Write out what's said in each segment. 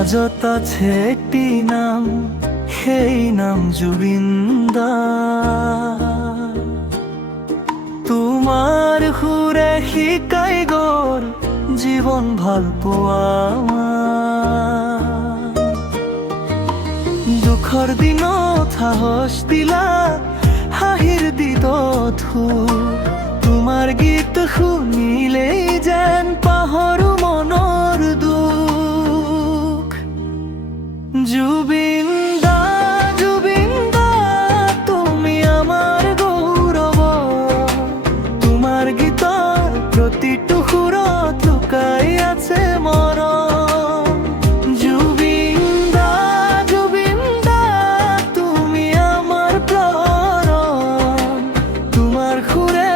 মাঝত আছে একটি নাম, সেই নাম জুবিন দা। তোমার সুৰে শিকাই গ'ল জীৱন ভাল পোৱা। দুখৰ দিনত সাহস দিলা, হাঁহিৰ দিনত সুখ। তোমাৰ গীত শুনিলেই যেন পাহৰো মনৰ দুখ। জুবিন দা, জুবিন দা, তুমি আমাৰ গৌৰৱ। তোমাৰ গীতৰ প্ৰতিটো সুৰত লুকাই আছে মৰম। জুবিন দা, জুবিন দা, তুমি আমাৰ প্ৰাণ। তোমাৰ সুৰে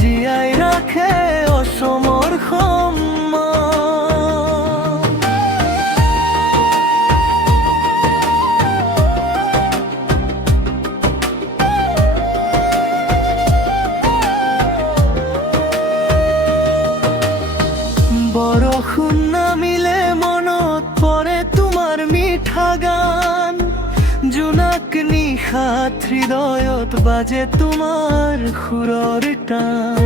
জীয়াই ৰাখে অসমৰ সন্মান। বৰষুণ নামিলে মনত পৰে তোমাৰ মিঠা গান। জোনাক নিশাত হৃদয়ত বাজে তোমাৰ সুৰৰ টান।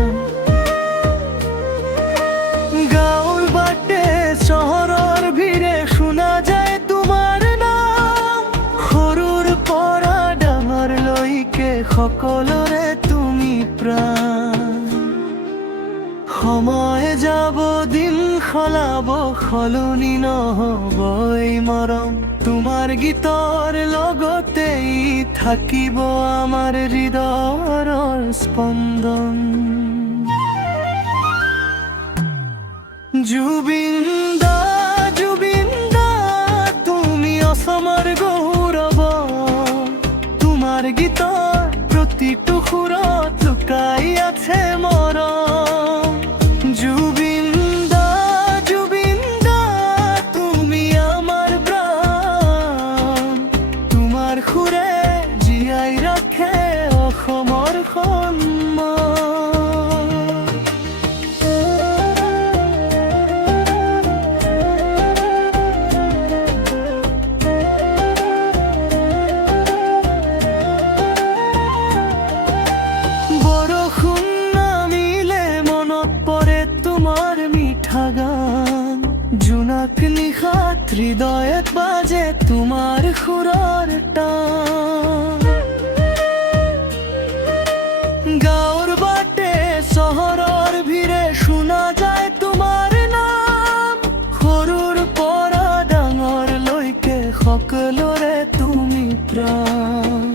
গাঁৱৰ বাটে চহৰৰ ভিৰে শুনা যায় তোমাৰ নাম। সৰুৰ পৰা ডাঙৰলৈকে সকলোৰে তুমি প্ৰাণ। সময় যাব, দিন সলাব, সলনি নহ'বই মৰম। তোমাৰ গীতৰ লগতেই থাকিব আমাৰ হৃদয়ৰ স্পন্দন। জুবিন দা, জুবিন দা, তুমি অসমৰ গৌৰৱ। তোমাৰ গীতৰ প্ৰতিটো সুৰত লুকাই আছে মৰম। জুবিন দা, জুবিন দা, তুমি আমাৰ প্ৰাণ। তোমাৰ সুৰে জীয়াই ৰাখে অসমৰ সন্মান। বৰষুণ নামিলে মনত পৰে তোমাৰ মিঠা গান। জোনাক নিশাত হৃদয়ত বাজে তোমাৰ সুৰৰ টান। গাঁৱৰ বাটে চহৰৰ ভিৰে শুনা যায় তোমাৰ নাম। সৰুৰ পৰা ডাঙৰলৈকে সকলোৰে তুমি প্ৰাণ।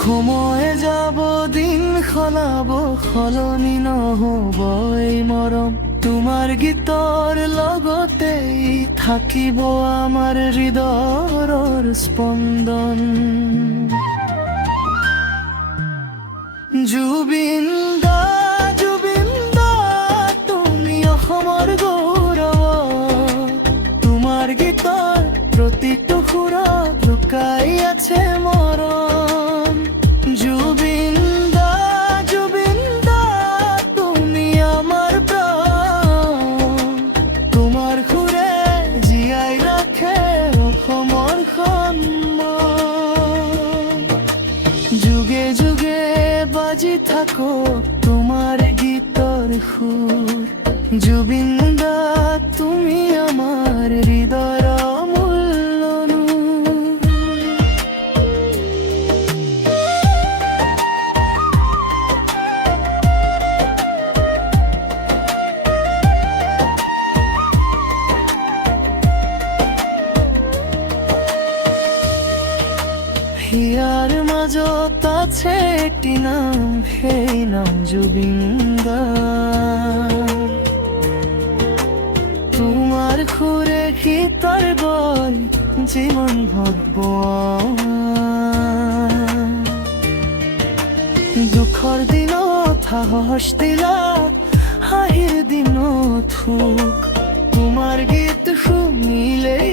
সময় যাব, দিন সলাব, সলনি নহ'বই মৰম। তোমাৰ গীতৰ লগতেই থাকিব আমাৰ হৃদয়ৰ স্পন্দন। জুবিন দা, জুবিন দা, তুমি অসমৰ গৌৰৱ। তোমাৰ গীতৰ প্ৰতিটো সুৰত লুকাই আছে মৰম। জুবিন দা, জুবিন দা, তুমি আমাৰ প্ৰাণ। তোমাৰ সুৰে জীয়াই ৰাখে অসমৰ সন্মান। যুগে যুগে বাজি থাকো তোমাৰ গীতৰ সুৰ। জুবিন দা, তুমি আমাৰ হৃদয়ৰ অমূল্য নূৰ। হিয়াৰ মাজত আছে একটি নাম, সেই নাম জুবিন দা। তোমাৰ সুৰে শীতৰ গৈ জীৱন ভাল পোৱা। দুখৰ দিনত সাহস দিলা, হাঁহিৰ দিনত সুখ। তোমাৰ গীত শুনিলেই